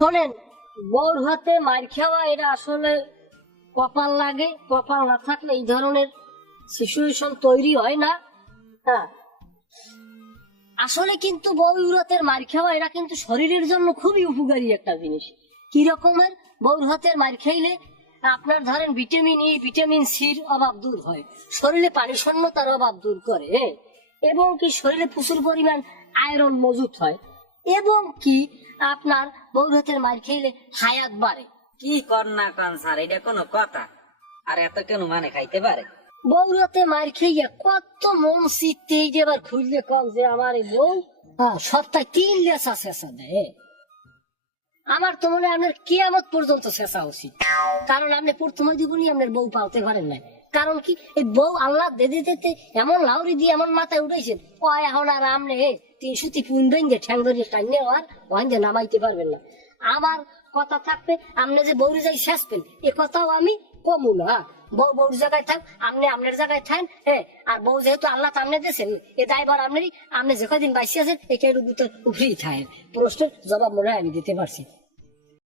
শোনেন, বউর হাতে মার খাওয়া এটা আসলে কপাল লাগে। কপাল না থাকলে এই ধরনের সিচুয়েশন তৈরি হয় না। হ্যাঁ, আসলে কিন্তু বউর হাতের মার খাওয়া এটা কিন্তু শরীরের জন্য খুবই উপকারী একটা জিনিস। কি রকমের? বউর হাতের মার খাইলে আপনার ধরেন ভিটামিন ই, ভিটামিন সির অভাব দূর হয়, শরীরে পানি শূন্যতার অভাব দূর করে, এবং কি শরীরে প্রচুর পরিমাণ আয়রন মজুত হয়, এবং কি আপনার বউর হাতের মার খাইলে হায়াত বাড়ে। কি কর না কন স্যার, এটা কোনো কথা? আর এত কেন মানে খাইতে পারে? বউর হাতে মার খাইয়া কত মন শীতে এবার খুঁজলে কম যে আমার এই বউ সপ্তাহে 3 লেসা শেষা দেয়। আমার তো মনে হয় আপনার কিয়ামত পর্যন্ত শেষা উচিত, কারণ আপনি প্রথমে জীবনই আপনার বউ পালতে পারেন না। কারণ কি, এই বউ আল্লাহ দিতে দিতে এমন লাউরি দিয়ে এমন মাথায় উঠেছেন, ও এখন আর আপনি 300 পুন বেঁধে ঠ্যাং ধরে টাইনে আর ওয়াইন্দে নামাইতে পারবেন না। আমার কথা থাকবে, আপনি যে বউরে যাই শেষবেন এ কথাও আমি কমু না। বউ বউর জায়গায় থাক, আপনি আপনার জায়গায় থাকেন। আর বউ যেহেতু আল্লাহ আপনি দিয়েছেন, এ দায়ভার আপনি যে কদিন বাইসে আছেন এটার উপরেই থাকেন। প্রশ্নের জবাব মনে হয় আমি দিতে পারছি।